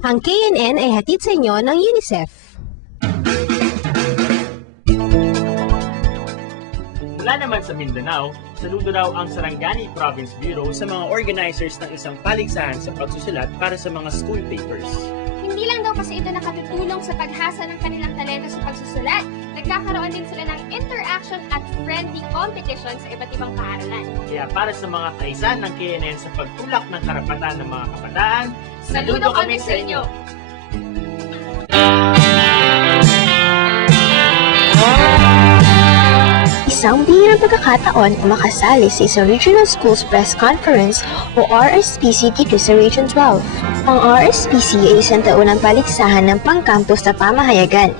Ang KNN ay hatid sa inyo ng UNICEF. Mula naman sa Mindanao, saludo raw ang Sarangani Province Bureau sa mga organizers ng isang paligsahan sa pagsusulat para sa mga school papers. Hindi lang daw kasi ito nakatutulong sa paghasa ng kanilang talento sa pagsusulat. Nagkakaroon din sila ng interaction at friendly competition sa iba't ibang paaralan. Kaya para sa mga kaisan ng KNN sa pagtulak ng karapatan ng mga kabataan, Saludo kami sa inyo! Isang bihirang pagkakataon ang makasali sa isang Regional Schools Press Conference o RSPC dito sa Region 12. Ang RSPC ay isang taunang paligsahan ng pang-campus na pamahayagan.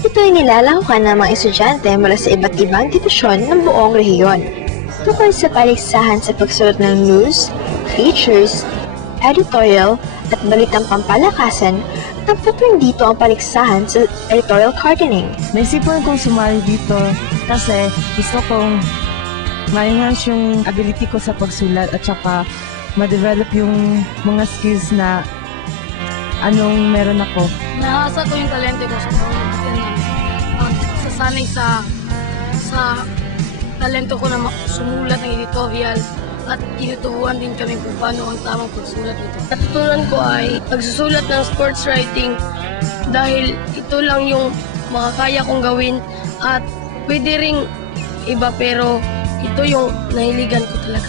Ito ay nilalahukan ng mga estudyante mula sa iba't ibang dibisyon ng buong rehiyon. Tukol sa paligsahan sa pagsulat ng news, features, editorial, at balitang pampalakasan, nagpaplang dito ang paligsahan sa editorial gardening. Naisipan kong sumali dito kasi gusto kong ma-enhance yung ability ko sa pagsulat at saka ma-develop yung mga skills na anong meron ako. Nahasa ko yung talente ko sa sasanay sa talento ko na sumulat ng editorial at tinuturuan din kami kung paano ang tamang pagsulat nito. Natutunan ko ay pagsusulat ng sports writing dahil ito lang yung makakaya kong gawin at pwede ring iba pero ito yung nahiligan ko talaga.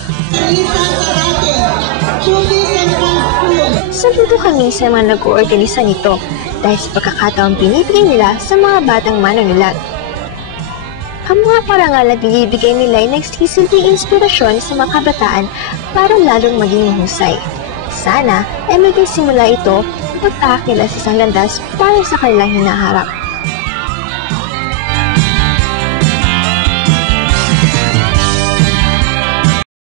Saludo kami sa mga nag-oorganisa nito dahil sa pagkakataong binibigay nila sa mga batang manunulat. Ang mga parangal na binibigay nila ay nagsisilbing inspirasyon sa mga kabataan para lalong maging mahusay. Sana ay maging simula ito pagtaak nila sa isang landas para sa kanilang hinaharap.